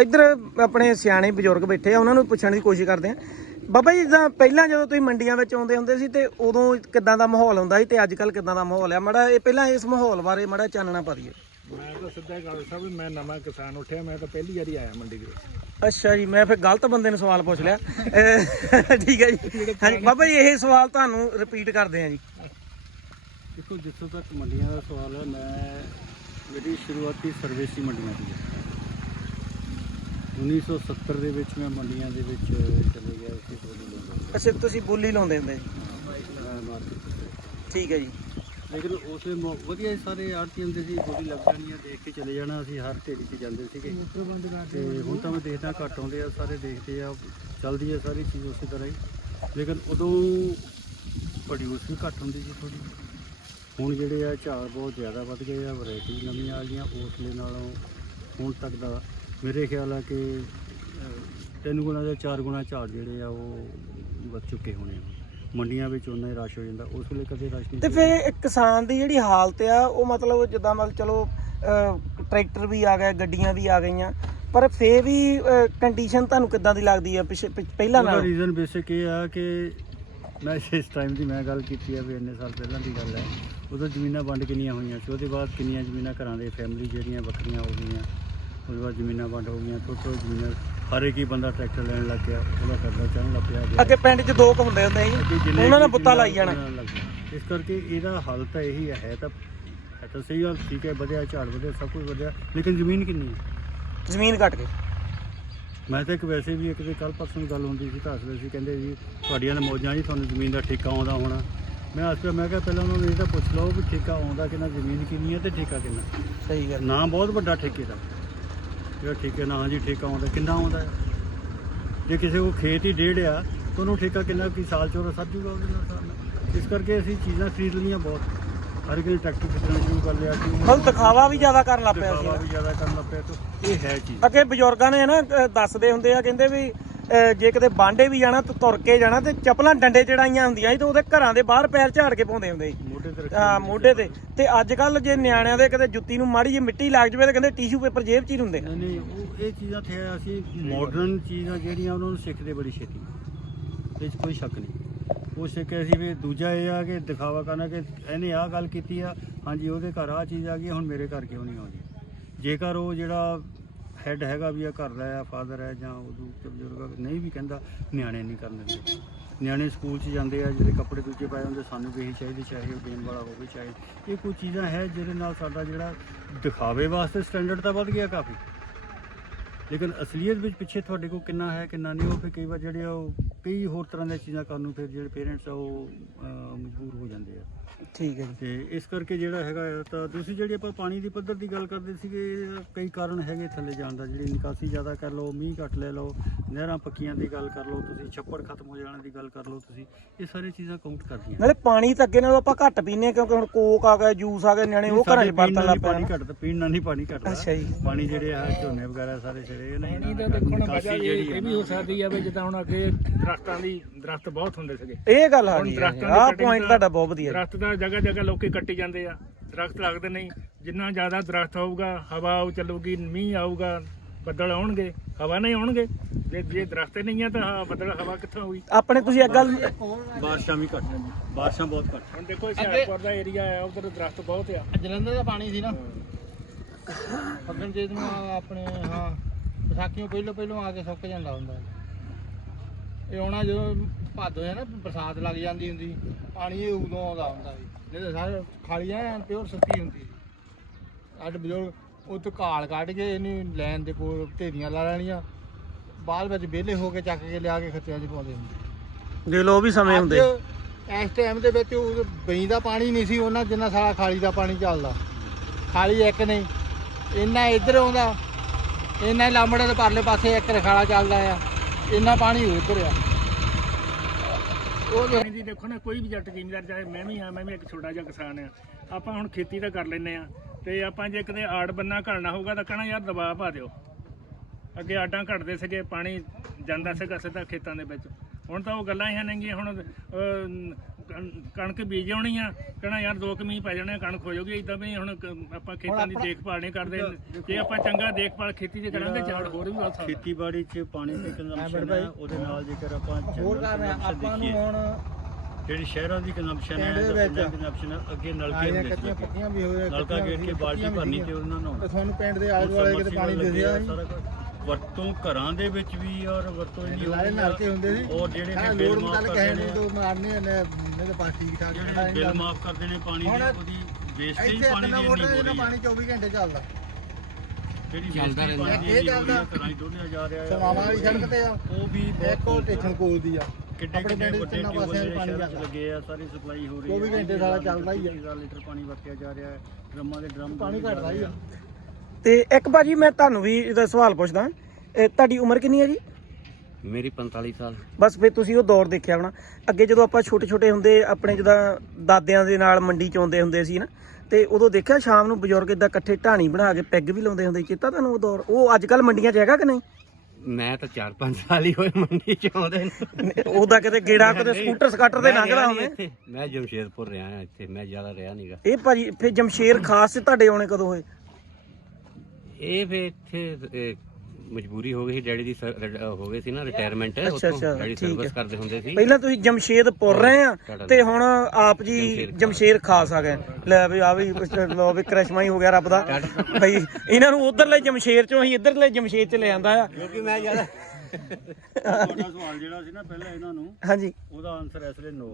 ਇੱਧਰ ਆਪਣੇ ਸਿਆਣੇ ਬਜ਼ੁਰਗ ਬੈਠੇ ਆ ਉਹਨਾਂ ਨੂੰ ਪੁੱਛਣ ਦੀ ਕੋਸ਼ਿਸ਼ ਕਰਦੇ ਆ। ਬਾਬਾ ਜੀ ਜਿੱਦਾਂ ਪਹਿਲਾਂ ਜਦੋਂ ਤੁਸੀਂ ਮੰਡੀਆਂ ਵਿੱਚ ਆਉਂਦੇ ਹੁੰਦੇ ਸੀ ਤੇ ਉਦੋਂ ਕਿੱਦਾਂ ਦਾ ਮਾਹੌਲ ਹੁੰਦਾ ਸੀ ਤੇ ਅੱਜ ਕੱਲ ਕਿੱਦਾਂ ਦਾ ਮਾਹੌਲ ਆ? ਮੜਾ ਇਹ ਪਹਿਲਾਂ ਇਸ ਮਾਹੌਲ ਬਾਰੇ ਮੜਾ ਚਾਨਣਾ ਪਾ ਦਈਏ। ਮੈਂ ਤਾਂ ਸਿੱਧਾ ਗੱਲ ਸਾਹਿਬ ਮੈਂ ਨਵਾਂ ਕਿਸਾਨ ਉੱਠਿਆ ਮੈਂ ਤਾਂ ਪਹਿਲੀ ਵਾਰੀ ਆਇਆ ਮੰਡੀ ਦੇ ਵਿੱਚ। ਅੱਛਾ ਜੀ ਮੈਂ ਫਿਰ ਗਲਤ ਬੰਦੇ ਨੂੰ ਸਵਾਲ ਪੁੱਛ ਲਿਆ। ਠੀਕ ਹੈ ਜੀ। ਹਾਂਜੀ ਬਾਬਾ ਜੀ ਇਹ ਸਵਾਲ ਤੁਹਾਨੂੰ ਰਿਪੀਟ ਕਰਦੇ ਆ ਜੀ। ਦੇਖੋ ਜਿੱਥੋਂ ਤੱਕ ਮੰਡੀਆਂ ਦਾ ਸਵਾਲ ਹੈ ਮੈਂ ਮੇਰੀ ਸ਼ੁਰੂਆਤੀ ਸਰਵਿਸ ਮੰਡੀਆਂ ਦੀ ਹੈ। 1970 ਦੇ ਵਿੱਚ ਮੈਂ ਮੰਡੀਆਂ ਦੇ ਵਿੱਚ ਚਲੇ ਗਿਆ ਸੀ ਬੋਲੀ ਲਾਉਂਦਾ ਅੱਛਾ ਤੁਸੀਂ ਬੋਲੀ ਲਾਉਂਦੇ ਹੁੰਦੇ? ਠੀਕ ਹੈ ਜੀ। ਲੇਕਿਨ ਉਸ ਮੌ- ਵਧੀਆ ਹੀ ਸਾਰੇ ਆੜਤੀ ਹੁੰਦੇ ਸੀ ਬੋਲੀ ਲੱਗ ਜਾਣੀ ਆ ਦੇਖ ਕੇ ਚਲੇ ਜਾਣਾ ਅਸੀਂ ਹਰ ਢੇਰੀ 'ਚ ਜਾਂਦੇ ਸੀਗੇ। ਤੇ ਹੁਣ ਤਾਂ ਮੈਂ ਦੇਖਦਾ ਘੱਟ ਆਉਂਦੇ ਆ ਸਾਰੇ ਦੇਖਦੇ ਆ ਚੱਲਦੀ ਆ ਸਾਰੀ ਚੀਜ਼ ਉਸੇ ਤਰ੍ਹਾਂ ਹੀ। ਲੇਕਿਨ ਉਦੋਂ ਪ੍ਰੋਡਿਊਸ ਵੀ ਘੱਟ ਹੁੰਦੀ ਸੀ ਥੋੜੀ ਹੁਣ ਜਿਹੜੇ ਆ ਝਾੜ ਬਹੁਤ ਜ਼ਿਆਦਾ ਵੱਧ ਗਏ ਆ ਵੈਰਾਈਟੀ ਨਵੀਆਂ ਆ ਗਈਆਂ ਉਸਲੇ ਨਾਲੋਂ ਹੁਣ ਤੱਕ ਦਾ ਮੇਰੇ ਖਿਆਲ ਆ ਕਿ ਅਹ, ਤਿੰਨ ਗੁਣਾ ਜਾਂ ਚਾਰ ਗੁਣਾ ਝਾੜ ਜਿਹੜੇ ਆ ਉਹ ਵੱਧ ਚੁੱਕੇ ਹੋਣੇ ਆ। ਮੰਡੀਆਂ ਵਿੱਚ ਉਹਨਾਂ ਹੀ ਰਸ਼ ਹੋ ਜਾਂਦਾ ਉਸ ਵੇਲੇ ਕਦੇ ਰਸ਼ ਨਹੀਂ ਤੇ। ਫਿਰ ਇੱਕ ਕਿਸਾਨ ਦੀ ਜਿਹੜੀ ਹਾਲਤ ਆ ਉਹ ਮਤਲਬ ਜਿੱਦਾਂ ਮਤਲਬ ਚਲੋ ਟਰੈਕਟਰ ਵੀ ਆ ਗਏ ਗੱਡੀਆਂ ਵੀ ਆ ਗਈਆਂ ਪਰ ਫੇਰ ਵੀ ਕੰਡੀਸ਼ਨ ਤੁਹਾਨੂੰ ਕਿੱਦਾਂ ਦੀ ਲੱਗਦੀ ਆ ਪਿਛੇ ਪਿਛ- ਪਹਿਲਾਂ ਉਹਦਾ ਨਾਲ? ਰੀਜ਼ਨ ਬੇਸਿਕ ਇਹ ਆ ਕਿ ਮੈਂ ਇਸ ਟਾਈਮ ਦੀ ਮੈਂ ਗੱਲ ਕੀਤੀ ਆ ਵੀ ਇੰਨੇ ਸਾਲ ਪਹਿਲਾਂ ਦੀ ਗੱਲ ਹੈ ਉਦੋਂ ਜ਼ਮੀਨਾਂ ਵੰਡ ਕਿੰਨੀਆਂ ਹੋਈਆਂ ਸੀ ਉਹਦੇ ਬਾਅਦ ਕਿੰਨੀਆਂ ਜ਼ਮੀਨਾਂ ਘਰਾਂ ਦੇ ਫੈਮਿਲੀ ਜਿਹੜੀਆਂ ਵੱਖਰੀਆਂ ਹੋ ਗਈਆਂ। ਉਹਦੇ ਬਾਅਦ ਜ਼ਮੀਨਾਂ ਵੰਡ ਹੋ ਗਈਆਂ ਥੋੜ੍ਹੀ ਜ਼ਮੀਨਾਂ ਹਰ ਇੱਕ ਹੀ ਬੰਦਾ ਟਰੈਕਟਰ ਲੈਣ ਲੱਗ ਗਿਆ ਉਹਦਾ ਕਰਜ਼ਾ ਚੜ੍ਹਨ ਲੱਗ ਪਿਆ ਅੱਗੇ ਪਿੰਡ 'ਚ ਦੋ ਕੁ ਹੁੰਦੇ ਸੀ ਜਿੰਨੇ ਉਹਨਾਂ ਨੇ ਬੁੱਤਾ ਲਾਈ ਜਾਣਾ। ਇਸ ਕਰਕੇ ਇਹਦਾ ਹੱਲ ਤਾਂ ਇਹੀ ਹੈ ਤਾਂ ਹੈ ਤਾਂ ਸਹੀ ਗੱਲ ਠੀਕ ਹੈ ਵਧਿਆ ਝਾੜ ਵਧਿਆ ਸਭ ਕੁਝ ਵਧਿਆ ਲੇਕਿਨ ਜ਼ਮੀਨ ਕਿੰਨੀ ਹੈ? ਜ਼ਮੀਨ ਕੱਟ ਕੇ ਮੈਂ ਤਾਂ ਇੱਕ ਵੈਸੇ ਵੀ ਇੱਕ ਦੇ ਕੱਲ ਪਰਸੋਂ ਗੱਲ ਹੁੰਦੀ ਸੀ ਤਾਂ ਹੱਸਦੇ ਸੀ ਕਹਿੰਦੇ ਜੀ ਤੁਹਾਡੀਆਂ ਤਾਂ ਮੌਜਾਂ ਜੀ ਤੁਹਾਨੂੰ ਜ਼ਮੀਨ ਦਾ ਠੇਕਾ ਆਉਂਦਾ ਹੋਣਾ। ਮੈਂ ਪਿਆ ਮੈਂ ਕਿਹਾ ਪਹਿਲਾਂ ਉਹਨਾਂ ਨੂੰ ਇਹ ਤਾਂ ਪੁੱਛ ਲਓ ਵੀ ਠੇਕਾ ਆਉਂਦਾ ਕਿੰਨਾ ਜ਼ਮੀਨ ਕਿੰਨੀ ਹੈ ਤੇ ਠੇਕਾ ਕਿੰਨਾ। ਸਹੀ ਗੱਲ। ਨਾਂ ਬਹੁਤ ਵੱਡਾ ਠੇਕੇ ਦਾ ਜਿਹੜਾ ਠੇਕੇ ਨਾਂ ਹਾਂਜੀ ਠੇਕਾ ਆਉਂਦਾ ਕਿੰਨਾ ਆਉਂਦਾ ਹੈ? ਜੇ ਕਿਸੇ ਕੋ ਖੇਤ ਹੀ ਡੇਢ ਆ ਤਾਂ ਉਹਨੂੰ ਠੇਕਾ ਕਿੰਨਾ ਕੀ ਸਾਲ ਚੋਂ ਸਰ ਜੂਗਾ ਉਹਦੇ ਨਾਲ ਨਾਲ। ਇਸ ਕਰਕੇ ਅਸੀਂ ਚੀਜ਼ਾਂ ਖਰੀਦ ਲਈਆਂ ਬਹੁਤ। ਹਰ ਨੇ ਟਰੈਕਟਰ ਖਰੀਦਣਾ ਸ਼ੁਰੂ ਕਰ ਲਿਆ ਕਿ ਮਤਲਬ ਦਿਖਾਵਾ ਵੀ ਜ਼ਿਆਦਾ ਕਰਨ ਲੱਗ ਪਿਆ ਦਿਖਾਵਾ ਸੀ ਵੀ ਜ਼ਿਆਦਾ ਕਰਨ ਲੱਗ ਪਿਆ ਤਾਂ ਇਹ ਹੈ ਚੀਜ਼ ਅੱਗੇ ਬਜ਼ੁਰਗਾਂ ਨੇ ਨਾ ਦੱਸਦੇ ਹੁੰਦੇ ਆ ਕਹਿੰਦੇ ਵੀ ਜੇ ਕਿਤੇ ਬਾਂਡੇ ਵੀ ਜਾਣਾ ਤੇ ਤੁਰ ਕੇ ਜਾਣਾ ਤੇ ਚੱਪਲਾਂ ਡੰਡੇ ਚੜਾਈਆਂ ਹੁੰਦੀਆਂ ਸੀ ਤੇ ਉਹਦੇ ਘਰਾਂ ਦੇ ਬਾਹਰ ਪੈਰ ਝਾੜ ਕੇ ਪਾਉਂਦੇ ਹੁੰਦੇ ਸੀ। ਮੋਢੇ ਤੇ ਰੱਖੀ ਆ ਮੋਢੇ ਤੇ। ਤੇ ਅੱਜ ਕੱਲ ਜੇ ਨਿਆਣਿਆਂ ਦੇ ਕਿਤੇ ਜੁੱਤੀ ਨੂੰ ਮਾੜੀ ਜਿਹੀ ਮਿੱਟੀ ਲੱਗ ਜਵੇ ਤੇ ਕਹਿੰਦੇ ਟਿਸ਼ੂ ਪੇਪਰ ਜੇਬ 'ਚ ਹੀ ਹੁੰਦੇ। ਨਹੀਂ ਉਹ ਇਹ ਚੀਜ਼ਾਂ ਤੇ ਅਸੀਂ ਮਾਡਰਨ ਚੀਜ਼ਾਂ ਜਿਹੜੀਆਂ ਉਹਨਾਂ ਨੂੰ ਸਿੱਖਦੇ ਬੜੀ ਛੇਤੀ। ਇਹ ਕੋਈ ਸ਼ੱਕ ਨਹੀਂ। ਉਹ ਸਿੱਖਿਆ ਸੀ ਵੀ ਦੂਜਾ ਇਹ ਆ ਕਿ ਦਿਖਾਵਾ ਕਰਨਾ ਕਿ ਇਹਨੇ ਆਹ ਗੱਲ ਕੀਤੀ ਆ ਹਾਂਜੀ ਉਹਦੇ ਘਰ ਆਹ ਚੀਜ਼ ਆ ਗਈ ਹੁਣ ਮੇਰੇ ਘਰ ਕਿਉਂ ਨਹੀਂ ਆਉਂਦੀ? ਜੇਕਰ ਉਹ ਜਿਹੜਾ ਹੈੱਡ ਹੈਗਾ ਵੀ ਆ, ਘਰ ਦਾ ਆ ਫਾਦਰ ਹੈ ਜਾਂ ਉਦੋਂ ਦੂਜੇ ਬਜ਼ੁਰਗ ਨਹੀਂ ਵੀ ਕਹਿੰਦਾ, ਨਿਆਣੇ ਨਹੀਂ ਕਰਨ ਦਿੰਦੇ। ਨਿਆਣੇ ਸਕੂਲ 'ਚ ਜਾਂਦੇ ਆ, ਜਿਹੜੇ ਕੱਪੜੇ ਦੂਜੇ ਪਾਏ ਹੁੰਦੇ, ਸਾਨੂੰ ਵੀ ਇਹੀ ਚਾਹੀਦੇ, ਚਾਹੇ ਉਹ ਦੇਣ ਵਾਲਾ ਹੋਵੇ, ਚਾਹੇ ਇਹ ਕੋਈ ਚੀਜ਼ਾਂ ਹੈ ਜਿਹਦੇ ਨਾਲ ਸਾਡਾ ਜਿਹੜਾ ਦਿਖਾਵੇ ਵਾਸਤੇ ਸਟੈਂਡਰਡ ਤਾਂ ਵੱਧ ਗਿਆ ਕਾਫੀ। ਲੇਕਿਨ ਅਸਲੀਅਤ ਵਿੱਚ ਪਿੱਛੇ ਤੁਹਾਡੇ ਕੋਲ ਕਿੰਨਾ ਹੈ, ਕਿੰਨਾ ਨਹੀਂ, ਉਹ ਫਿਰ ਕਈ ਵਾਰ ਜਿਹੜੇ ਆ ਉਹ ਕਈ ਹੋਰ ਤਰ੍ਹਾਂ ਦੀਆਂ ਚੀਜ਼ਾਂ ਕਰਨ ਨੂੰ ਫਿਰ ਜਿਹੜੇ ਪੇਰੈਂਟਸ ਆ ਉਹ ਮਜਬੂਰ ਹੋ ਜਾਂਦੇ ਆ। ਠੀਕ ਹੈ ਜੀ। ਤੇ ਇਸ ਕਰਕੇ ਜਿਹੜਾ ਹੈਗਾ ਆ, ਤਾਂ ਦੂਸਰੀ ਜਿਹੜੀ ਆਪਾਂ ਪਾਣੀ ਦੀ ਪੱਧਰ ਦੀ ਗੱਲ ਕਰਦੇ ਸੀਗੇ ਕਈ ਕਾਰਨ ਹੈਗੇ ਥੱਲੇ ਜਾਣ ਦਾ ਜਿਹੜੀ ਨਿਕਾਸੀ ਜ਼ਿਆਦਾ ਕਰ ਲਓ ਮੀਂਹ ਘੱਟ ਲੈ ਲਓ ਨਹਿਰਾਂ ਪੱਕੀਆਂ ਦੀ ਗੱਲ ਕਰ ਲਓ ਤੁਸੀਂ ਛੱਪੜ ਖਤਮ ਹੋ ਜਾਣ ਦੀ ਗੱਲ ਕਰ ਲਓ ਤੁਸੀਂ ਇਹ ਸਾਰੀ ਚੀਜ਼ਾਂ ਕਾਊਂਟ ਕਰਦੀਆਂ। ਨਾਲੇ ਪਾਣੀ ਤਾਂ ਅੱਗੇ ਨਾਲੋਂ ਆਪਾਂ ਘੱਟ ਪੀਨੇ ਕਿਉਂਕਿ ਹੁਣ ਕੋਕ ਆ ਗਿਆ ਜੂਸ ਆ ਗਿਆ ਨਿਆਣੇ ਉਹ ਘਰਾਂ 'ਚ ਵਰਤਣ ਪੀਣ ਨਾਲ ਲੱਗ ਪਏ ਪਾਣੀ ਘਟਦਾ ਪੀਣ ਨਾਲ ਨਹੀਂ ਪਾਣੀ ਘਟਦਾ। ਅੱਛਾ ਜੀ। ਪਾਣੀ ਜਿਹੜੇ ਆ ਝੋਨੇ ਵਗੈਰਾ ਸਾਰੇ ਸਿਰੇ ਇਹ ਨਹੀਂ ਪਾਣੀ ਦਾ ਦੇਖੋ ਨਾ ਵਜ੍ਹਾ ਇਹ ਵੀ ਹੋ ਸਕਦੀ ਆ ਵੀ ਜਿੱਦਾਂ ਹੁਣ ਅੱਗੇ ਦਰਖਤਾਂ ਦੀ ਦਰਖਤ ਬਹੁਤ ਹੁੰਦੇ ਸੀਗੇ। ਇਹ ਗੱਲ ਆ ਦੀ ਆਹ ਪੁਆਇੰਟ ਤਾਂ- ਤੁਹਾਡਾ ਬਹੁਤ ਵਧੀਆ ਜੀ। ਦਰਖਤ ਦਾ ਜਗ੍ਹਾ ਜਗ੍ਹਾ ਲੋਕੀ ਕੱਟੀ ਜਾਂਦੇ ਆ। ਦਰਖਤ ਲੱਗਦੇ ਨਹੀਂ। ਜਿੰਨਾ ਜ਼ਿਆਦਾ ਦਰਖਤ ਹੋਊਗਾ ਹਵਾ ਆਊ ਚੱਲੂਗੀ ਮੀਂਹ ਆਊਗਾ ਬੱਦਲ ਆਉਣਗੇ ਹਵਾ ਨਹੀਂ ਆਉਣਗੇ। ਜੇ ਜੇ ਦਰਖਤ ਨਹੀਂ ਆ ਤਾਂ ਬੱਦਲ ਹਵਾ ਕਿੱਥੋਂ ਆਊਗੀ? ਆਪਣੇ ਤੁਸੀਂ ਇੱਕ ਗੱਲ ਬਾਰਿਸ਼ਾਂ ਵੀ ਘੱਟ ਬਾਰਿਸ਼ਾਂ ਬਹੁਤ ਘੱਟ ਹੁਣ ਦੇਖੋ ਹੁਸ਼ਿਆਰਪੁਰ ਦਾ ਏਰੀਆ ਆ ਉਧਰ ਦਰਖਤ ਬਹੁਤ ਆ। ਜਲੰਧਰ ਦਾ ਪਾਣੀ ਸੀ ਨਾ। ਫੱਗਣ ਚੇਤ ਨੂੰ ਆਪਣੇ ਹਾਂ ਵਿਸਾਖੀਆਂ ਪਹਿਲੋਂ ਪਹਿਲੋਂ ਆ ਕੇ ਸੁੱਕ ਜਾਂਦਾ ਹੁੰਦਾ। ਇਹ ਆਉਣਾ ਜਦੋਂ ਭਾਦੋ ਹੈ ਨਾ ਬਰਸਾਤ ਲੱਗ ਜਾਂਦੀ ਹੁੰਦੀ ਪਾਣੀ ਇਹ ਉਦੋਂ ਆਉਂਦਾ ਹੁੰਦਾ ਸੀ। ਨਹੀਂ ਤਾਂ ਸਾਰੇ ਖਾਲੀਆਂ ਪਿਓਰ ਸੁੱਕੀ ਹੁੰਦੀ ਸੀ। ਸਾਡੇ ਬਜ਼ੁਰਗ ਉਹ ਤੋਂ ਕਾਲ ਕੱਢ ਕੇ ਇਹਨੂੰ ਲੈਣ ਦੇ ਕੋਲ ਢੇਰੀਆਂ ਲਾ ਲੈਣੀਆਂ ਬਾਅਦ ਵਿੱਚ ਵਿਹਲੇ ਹੋ ਕੇ ਚੱਕ ਕੇ ਲਿਆ ਕੇ ਖੱਤਿਆਂ 'ਚ ਪਾਉਂਦੇ ਹੁੰਦੇ ਦੇ ਲੋ ਵੀ ਸਮੇਂ ਹੁੰਦੇ। ਅੱਜ ਇਸ ਟਾਈਮ ਦੇ ਵਿੱਚ ਉਹ ਬਈ ਦਾ ਪਾਣੀ ਨਹੀਂ ਸੀ ਉਹਨਾਂ ਜਿੰਨਾ ਸਾਰਾ ਖਾਲੀ ਦਾ ਪਾਣੀ ਚੱਲਦਾ। ਖਾਲੀ ਇੱਕ ਨਹੀਂ ਇੰਨਾ ਇੱਧਰ ਆਉਂਦਾ ਇੰਨਾ ਲਾਂਬੜੇ ਦੇ ਪਰਲੇ ਪਾਸੇ ਇੱਕ ਰਖਾਲਾ ਚੱਲਦਾ ਆ ਇੰਨਾ ਪਾਣੀ ਉੱਧਰ ਆ। ਉਹ ਪਾਣੀ ਜੀ ਦੇਖੋ ਨਾ, ਕੋਈ ਵੀ ਜੱਟ ਜ਼ਿਮੀਦਾਰ, ਚਾਹੇ ਮੈਂ ਵੀ ਹਾਂ, ਮੈਂ ਵੀ ਇੱਕ ਛੋਟਾ ਜਿਹਾ ਕਿਸਾਨ ਆ ਆਪਾਂ ਹੁਣ ਖੇਤੀ ਤਾਂ ਕਰ ਲੈਨੇ ਆ ਤੇ ਆਪਾਂ ਜੇ ਕਿਤੇ ਆੜ ਬੰਨਾ ਘੜਨਾ ਹੋਊਗਾ ਤਾਂ ਕਹਣਾ, ਯਾਰ, ਦਬਾਅ ਪਾ ਦਿਓ। ਅੱਗੇ ਆਡਾਂ ਘੜਦੇ ਸੀਗੇ, ਪਾਣੀ ਜਾਂਦਾ ਸੀਗਾ ਸਿੱਧਾ ਖੇਤਾਂ ਦੇ ਵਿੱਚ। ਹੁਣ ਤਾਂ ਉਹ ਗੱਲਾਂ ਹੀ ਨਹੀਂਗੀਆਂ ਹੁਣ ਕਣਕ ਬੀਜ ਆਉਣੀ ਆ ਕਹਿਣਾ ਯਾਰ ਦੋ ਕਮੀ ਪੈ ਜਾਣੇ ਕਣਕ ਹੋ ਜਾਊਗੀ ਇਦਾਂ ਵੀ ਹੁਣ ਆਪਾਂ ਖੇਤਾਂ ਦੀ ਦੇਖਭਾਲ ਨਹੀਂ ਕਰਦੇ ਜੇ ਆਪਾਂ ਚੰਗਾ ਦੇਖਭਾਲ ਖੇਤੀ ਦੀ ਕਰਾਂਗੇ ਝਾੜ ਹੋਰ ਵੀ ਵੱਧ ਸਕਦਾ। ਖੇਤੀਬਾੜੀ 'ਚ ਪਾਣੀ ਦੀ ਕੰਜ਼ੰਪਸ਼ਨ ਹੈ ਉਹਦੇ ਨਾਲ ਜੇਕਰ ਆਪਾਂ ਹੋਰ ਆਪਾਂ ਨੂੰ ਹੁਣ ਜਿਹੜੀ ਸ਼ਹਿਰਾਂ ਦੀ ਕੰਜ਼ੰਪਸ਼ਨ ਹੈ ਦੇ ਦੀ ਕੰਜ਼ੰਪਸ਼ਨ ਹੈ ਅੱਗੇ ਨਲਕੇ ਹੁੰਦੇ ਸੀ ਪੱਕੀਆਂ ਵੀ ਹੋਏ ਨਲਕਾ ਗੇਟ ਕੇ ਬਾਲਟੀ ਭਰਨੀ ਤੇ ਉਹਨਾਂ ਨੂੰ। ਤੁਹਾਨੂੰ ਪਿੰਡ ਦੇ ਆਲੇ ਦੁਆਲੇ ਕਿਤੇ ਪਾਣੀ ਸਾਰਾ ਕੁਝ ਵਰਤੋਂ ਘਰਾਂ ਦੇ ਵਿੱਚ ਵੀ ਔਰ ਵਰਤੋਂ ਇੰਨੀ ਹੋ ਗਈ ਨਲਕੇ ਹੁੰਦੇ ਸੀ। ਔਰ ਜਿਹੜੇ ਨੇ ਲੋੜ ਬਿੱਲ ਮਾਫ ਮੁਤਾਲਕ ਕਰਦੇ ਨੇ ਨੂੰ। ਤੋਂ ਮਾਰਨੇ ਨੇ ਨੇ ਤਾਂ ਪਾਸ ਠੀਕ ਠਾਕ ਜਿਹੜੇ ਖੜਾ ਬਿੱਲ ਮਾਫ ਕਰਦੇ ਨੇ ਪਾਣੀ ਦੀ ਉਹਦੀ ਵੇਸਟੇਜ ਇੱਥੇ ਪਾਣੀ ਦੀ ਮੋਟਰ ਇੰਨੀ ਰਹੀ ਹੈ ਪਾਣੀ 24 ਘੰਟੇ ਚੱਲਦਾ। ਜਿਹੜੀ ਚੱਲਦਾ ਰਹਿੰਦਾ। ਪਾਣੀ ਦੀ ਇਹ ਇੰਨੀ ਹੋ ਰਹੀ ਹੈ, ਚੱਲਦਾ। ਘਰਾਂ 'ਚ ਡੋਲਿਆ ਜਾ ਰਿਹਾ ਹੈ ਸਮਾਵਾਂ ਵਾਲੀ ਸੜਕ ਤੇ ਆ। ਉਹ ਵੀ ਇੱਕ ਉਹ ਟੇਸ਼ਨ ਕੋਲ ਦੀ ਆ। ਕਿੱਡੇ ਆਪਣੇ ਕਿੱਡੇ ਪਿੰਡ ਵੱਡੇ ਤਿੰਨਾਂ ਪਾਸਿਆਂ ਜਿਹੜੇ ਪਾਣੀ ਸ਼ਹਿਰਾਂ 'ਚ ਜਾਂਦਾ। ਲੱਗੇ ਆ ਸਾਰੀ ਸਪਲਾਈ ਹੋ ਰਹੀ ਹੈ 24 ਘੰਟੇ ਸਾਰਾ ਚੱਲਦਾ ਹੀ ਆ। 30 ਲੀਟਰ ਪਾਣੀ ਵਰਤਿਆ ਜਾ ਰਿਹਾ ਹੈ। ਡਰਮਾਂ ਦੇ ਡਰਮ ਪਾਣੀ ਘਟਦਾ ਹੀ ਆ। ਤੇ ਇੱਕ ਭਾਜੀ ਮੈਂ ਤੁਹਾਨੂੰ ਵੀ ਇਹਦਾ ਸਵਾਲ ਪੁੱਛਦਾ। ਇਹ ਤੁਹਾਡੀ ਉਮਰ ਕਿੰਨੀ ਹੈ ਜੀ? ਮੇਰੀ 45 ਸਾਲ। ਬਸ ਫਿਰ ਤੁਸੀਂ ਉਹ ਦੌਰ ਦੇਖਿਆ ਹੋਣਾ। ਅੱਗੇ ਜਦੋਂ ਆਪਾਂ ਛੋਟੇ ਛੋਟੇ ਹੁੰਦੇ ਆਪਣੇ ਜਿਹਦਾ ਦਾਦਿਆਂ ਦੇ ਨਾਲ ਮੰਡੀ ਚ ਆਉਂਦੇ ਹੁੰਦੇ ਸੀ ਨਾ ਤੇ ਉਦੋਂ ਦੇਖਿਆ ਸ਼ਾਮ ਨੂੰ ਬਜ਼ੁਰਗ ਇਦਾਂ ਇਕੱਠੇ ਢਾਣੀ ਬਣਾ ਕੇ ਪੈਗ ਵੀ ਲਾਉਂਦੇ ਹੁੰਦੇ। ਚੇਤਾ ਤੁਹਾਨੂੰ ਉਹ ਦੌਰ? ਉਹ ਅੱਜ ਕੱਲ ਮੰਡੀਆਂ 'ਚ ਹੈਗਾ ਕਿ ਨਹੀਂ? ਮੈਂ ਤਾਂ 4-5 ਸਾਲ ਹੀ ਹੋਏ ਮੰਡੀ ਚ ਆਉਂਦੇ ਨੂੰ। ਉਹਦਾ ਕਿਤੇ ਗੇੜਾ ਕਿਤੇ ਸਕੂਟਰ ਸਕਾਟਰ ਤੇ ਲੰਘਦਾ ਹੋਵੇ। ਮੈਂ ਜਮਸ਼ੇਦਪੁਰ ਰਿਹਾ ਇੱਥੇ ਮੈਂ ਜ਼ਿਆਦਾ ਰਿਹਾ ਨਹੀਂਗਾ ਇਹ ਭਾਜੀ ਫਿਰ ਜਮਸ਼ੇਰ ਖਾਸ ਤੇ ਤੁਹਾਡੇ ਆਉਣੇ ਕਦੋਂ ਹੋਏ? ਇਹ ਫੇ ਇੱਥੇ ਮਜਬੂਰੀ ਹੋ ਗਈ ਸੀ ਡੈਡੀ ਦੀ ਸਰ- ਹੋ ਗਈ ਸੀ ਨਾ ਰਿਟਾਇਰਮੈਂਟ ਅੱਛਾ, ਅੱਛਾ, ਡੈਡੀ ਠੀਕ ਸਰਵਿਸ ਹੈ। ਕਰਦੇ ਹੁੰਦੇ ਸੀ। ਪਹਿਲਾਂ ਤੁਸੀਂ ਜਮਸ਼ੇਦਪੁਰ ਰਹੇ ਆ ਤੇ ਹੁਣ ਆਪ ਜੀ ਜਮਸ਼ੇਰ ਖਾਸ। ਆ ਗਏ। ਲੈ ਵੀ ਆ ਵੀ ਲੋ ਵੀ ਕ੍ਰਿਸ਼ਮਾ ਹੀ ਹੋ ਗਿਆ ਰੱਬ ਦਾ। ਬਈ ਇਹਨਾਂ ਨੂੰ ਉਧਰਲੇ ਜਮਸ਼ੇਰ ਚੋਂ ਅਸੀਂ ਇਧਰਲੇ ਜਮਸ਼ੇਰ ਚ ਲੈ ਆਂਦਾ ਆ। ਕਿਉਂਕਿ ਮੈਂ ਜ਼ਿਆਦਾ ਤੁਹਾਡਾ ਸਵਾਲ ਜਿਹੜਾ ਸੀ ਨਾ ਪਹਿਲਾਂ ਇਹਨਾਂ ਨੂੰ ਹਾਂਜੀ। ਉਹਦਾ ਆਨਸਰ ਇਸ ਨੋ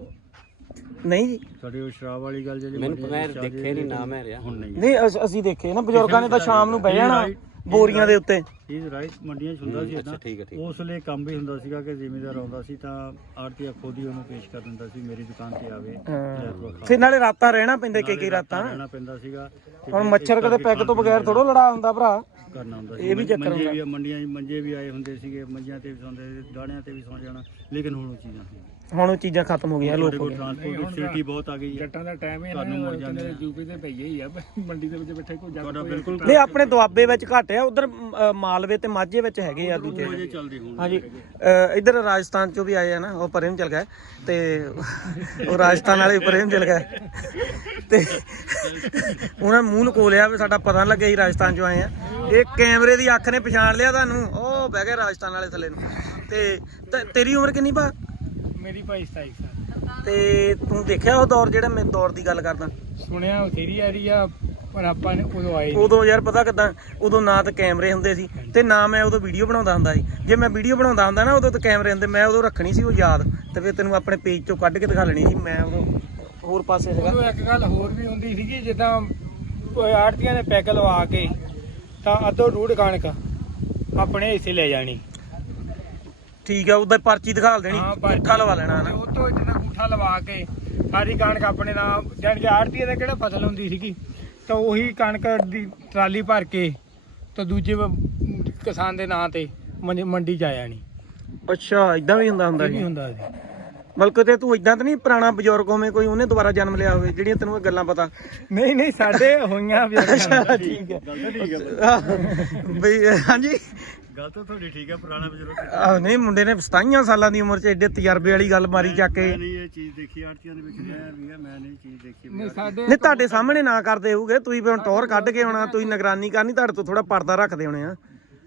ਨਹੀਂ ਜੀ ਤੁਹਾਡੀ ਉਹ ਸ਼ਰਾਬ ਵਾਲੀ ਗੱਲ ਜਿਹੜੀ ਮੈਨੂੰ ਮੈਂ ਦੇਖੇ ਨਹੀਂ ਨਾ ਮੈਂ ਰਿਹਾ ਹੁਣ ਨਹੀਂ ਨਹੀਂ ਅਸ- ਅਸੀਂ ਦੇਖੇ ਨਾ ਬਜ਼ੁਰਗਾਂ ਨੇ ਤਾਂ ਸ਼ਾਮ ਨੂੰ ਬਹਿ ਜਾਣਾ ਬੋਰੀਆਂ ਦੇ ਉੱਤੇ ਇਹ ਰਾਈਟ ਮੰਡੀਆਂ 'ਚ ਹੁੰਦਾ ਸੀ ਅੱਛਾ ਠੀਕ ਹੈ ਠੀਕ। ਉਸ ਵੇਲੇ ਕੰਮ ਵੀ ਹੁੰਦਾ ਸੀਗਾ ਕਿ ਜ਼ਿਮੀਦਾਰ ਆਉਂਦਾ ਸੀ ਤਾਂ ਆੜਤੀ ਖੁਦ ਹੀ ਉਹਨੂੰ ਪੇਸ਼ ਕਰ ਦਿੰਦਾ ਸੀ ਮੇਰੀ ਦੁਕਾਨ ਤੇ ਆਵੇ। ਫਿਰ ਨਾਲੇ ਰਾਤਾਂ ਰਹਿਣਾ ਪੈਂਦੇ ਕਈ ਕਈ ਨਾਲੇ ਰਾਤਾਂ ਰਹਿਣਾ ਪੈਂਦਾ ਸੀਗਾ ਤੇ ਹੁਣ ਮੱਛਰ ਕਦੇ ਪੈਗ ਤੋਂ ਬਗੈਰ ਥੋੜੋ ਲੜਾ ਹੁੰਦਾ ਭਰਾ ਕਰਨਾ ਹੁੰਦਾ ਇਹ ਵੀ ਚੱਕਰ ਮੰਜੇ। ਵੀ ਮੰਡੀਆਂ 'ਚ ਮੰਜੇ ਵੀ ਆਏ ਹੁੰਦੇ ਸੀਗੇ ਮੰਜਿਆਂ ਤੇ ਵੀ ਸੌਂਦੇ ਸੀ ਦਾਣਿਆਂ ਤੇ ਵੀ ਸੌਂ ਜਾਣਾ ਲੇਕਿਨ ਹੁਣ ਉਹ ਚੀਜ਼ਾਂ ਨਹੀਂ। ਹੁਣ ਉਹ ਚੀਜ਼ਾਂ ਖਤਮ ਹੋ ਗਈਆਂ ਲੋਕ ਟਰਾਂਸਪੋਰਟ ਫੈਸਿਲਿਟੀ ਬਹੁਤ ਆ ਗਈ ਹੈ। ਜੱਟਾਂ ਦਾ ਟਾਈਮ ਹੀ ਤੁਹਾਨੂੰ ਮੁੜ ਜਾਂਦੇ। ਯੂਪੀ ਦੇ ਭਈਏ ਹੀ ਆ ਮੰਡੀ ਦੇ ਵਿੱਚ ਬੈਠੇ ਕੋਈ ਜੱਟ ਬਿਲਕੁਲ ਨਹੀਂ ਆਪਣੇ ਦੁਆਬੇ ਵਿੱਚ ਘੱਟ ਆ ਉਧਰ ਮਾਲਵੇ ਤੇ ਮਾਝੇ ਵਿੱਚ ਹੈਗੇ ਆ ਦੂਜੇ। ਹਾਂਜੀ ਅ, ਇੱਧਰ ਰਾਜਸਥਾਨ ਚੋਂ ਵੀ ਆਏ ਆ ਨਾ ਉਹ ਪਰੇ ਨੂੰ ਚਲ ਗਏ ਤੇ ਉਹ ਰਾਜਸਥਾਨ ਵਾਲੇ ਪਰੇ ਨੂੰ ਚਲ ਗਏ ਤੇ ਉਹਨਾਂ ਨੇ ਮੂੰਹ ਲਕੋਲਿਆ ਵੀ ਸਾਡਾ ਪਤਾ ਨੀ ਲੱਗਿਆ ਸੀ ਰਾਜਸਥਾਨ ਚੋਂ ਆਏ ਆ। ਇਹ ਕੈਮਰੇ ਦੀ ਅੱਖ ਨੇ ਪਛਾਣ ਲਿਆ ਤੁਹਾਨੂੰ ਉਹ ਬਹਿ ਗਏ ਰਾਜਸਥਾਨ ਵਾਲੇ ਥੱਲੇ ਨੂੰ। ਤੇ ਤੇ ਤੇਰੀ ਉਮਰ ਕਿੰਨੀ ਭਾ? ਮੇਰੀ ਭਾਈ 27 ਸਾਲ। ਤੇ ਤੂੰ ਦੇਖਿਆ ਉਹ ਦੌਰ ਜਿਹੜਾ ਮੈਂ ਦੌਰ ਦੀ ਗੱਲ ਕਰਦਾ? ਸੁਣਿਆ ਉਥੇਰੀ ਆ ਰਹੀ ਆ ਪਰ ਆਪਾਂ ਨੇ ਉਦੋਂ ਆਏ ਉਦੋਂ ਯਾਰ ਪਤਾ ਕਿਦਾਂ ਉਦੋਂ ਨਾ ਤਾਂ ਕੈਮਰੇ ਹੁੰਦੇ ਸੀ ਤੇ ਨਾ ਮੈਂ ਉਦੋਂ ਵੀਡੀਓ ਬਣਾਉਂਦਾ ਹੁੰਦਾ ਸੀ। ਜੇ ਮੈਂ ਵੀਡੀਓ ਬਣਾਉਂਦਾ ਹੁੰਦਾ ਨਾ ਉਦੋਂ ਤਾਂ ਕੈਮਰੇ ਹੁੰਦੇ ਮੈਂ ਉਦੋਂ ਰੱਖਣੀ ਸੀ ਉਹ ਯਾਦ। ਤੇ ਫਿਰ ਤੈਨੂੰ ਆਪਣੇ ਪੇਜ ਚੋਂ ਕੱਢ ਕੇ ਦਿਖਾ ਲੈਣੀ ਸੀ ਮੈਂ ਉਦੋਂ ਹੋਰ ਪਾਸੇ ਸੀਗਾ। ਉਦੋਂ ਇੱਕ ਗੱਲ ਹੋਰ ਵੀ ਹੁੰਦੀ ਸੀਗੀ ਜਿੱਦਾਂ ਆੜਤੀਆਂ ਨੇ ਪੈਗ ਲਵਾ ਕੇ ਤਾਂ ਅੱਧੋ ਰੂੜ ਕਣਕ ਆਪਣੇ ਹਿੱਸੇ ਲੈ ਜਾਣੀ। ਠੀਕ ਆ ਉਦੋਂ ਪਰਚੀ ਦਿਖਾ ਦੇਣੀ ਪੁੱਠਾ ਲਵਾ ਲੈਣਾ ਤੇ ਨਾ। ਉਹ ਤੋਂ ਜਿੰਨਾ ਅੰਗੂਠਾ ਲਵਾ ਕੇ ਸਾਰੀ ਕਣਕ ਆਪਣੇ ਨਾਲ ਜਾਣ ਕੇ ਆੜਤੀਆਂ ਦਾ ਕਿਹੜਾ ਫਸਲ ਹੁੰਦੀ ਸੀਗੀ ਤਾਂ ਉਹੀ ਕਣਕ ਦੀ ਟਰਾਲੀ ਭਰ ਕੇ ਤਾਂ ਦੂਜੇ ਵ- ਕਿਸਾਨ ਦੇ ਨਾਂ ਤੇ ਮੰਡੀ- ਆ ਜਾਣੀ। ਅੱਛਾ ਇਦਾਂ ਵੀ ਹੁੰਦਾ ਹੁੰਦਾ ਇਹ ਵੀ ਹੁੰਦਾ ਸੀ ਬਲਕਿ ਤੇ ਤੂੰ ਇਦਾਂ ਤਾਂ ਨਹੀਂ ਪੁਰਾਣਾ ਬਜ਼ੁਰਗ ਹੋਵੇਂ ਕੋਈ ਉਹਨੇ ਦੁਬਾਰਾ ਜਨਮ ਲਿਆ ਹੋਵੇ ਜਿਹੜੀਆਂ ਤੈਨੂੰ ਇਹ ਗੱਲਾਂ ਪਤਾ। ਨਹੀਂ ਨਹੀਂ ਸਾਡੇ ਹੋਈਆਂ ਵੀ ਠੀਕ ਹੈ। ਬਈ ਹਾਂਜੀ? ਗੱਲ ਤਾਂ ਤੁਹਾਡੀ ਠੀਕ ਹੈ ਪੁਰਾਣਾ ਬਜ਼ੁਰਗ ਆਹ ਨਹੀਂ ਮੁੰਡੇ ਨੇ 27 ਸਾਲਾਂ ਦੀ ਉਮਰ 'ਚ ਐਡੇ ਤਜਰਬੇ ਵਾਲੀ ਗੱਲ ਮਾਰੀ ਚੱਕ ਕੇ। ਮੈਂ ਨਹੀਂ ਇਹ ਚੀਜ਼ ਦੇਖੀ ਆੜਤੀਆਂ ਦੇ ਵਿੱਚ ਮੈਂ ਵੀ ਆ ਮੈਂ ਨਹੀਂ ਚੀਜ਼ ਦੇਖੀ ਵੀ ਨਹੀਂ ਆੜ੍ਹਤੀ- ਸਾਡੇ ਨਹੀਂ ਤੁਹਾਡੇ ਸਾਹਮਣੇ ਨਾ ਕਰਦੇ ਹੋਊਗੇ ਤੁਸੀਂ ਵੀ ਹੁਣ ਟੌਰ ਕੱਢ ਕੇ ਆਉਣਾ ਤੁਸੀਂ ਨਿਗਰਾਨੀ ਕਰਨੀ ਤੁਹਾਡੇ ਤੋਂ ਥੋੜਾ ਪਰਦਾ ਰੱਖਦੇ ਹੋਣੇ ਆ।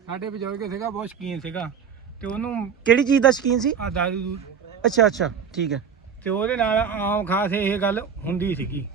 ਸਾਡੇ ਬਜ਼ੁਰਗ ਸੀਗਾ ਬਹੁਤ ਸ਼ਕੀਨ ਸੀਗਾ ਤੇ ਉਹਨੂੰ ਕਿਹੜੀ ਚੀਜ਼ ਦਾ ਸ਼ਕੀਨ ਸੀ? ਆ ਦਾਰੂ ਦੂਰ। ਅੱਛਾ ਅੱਛਾ ਠੀਕ ਹੈ। ਤੇ ਉਹਦੇ ਨਾਲ ਆਮ ਖਾਸ ਇਹ ਗੱਲ ਹੁੰਦੀ ਸੀਗੀ।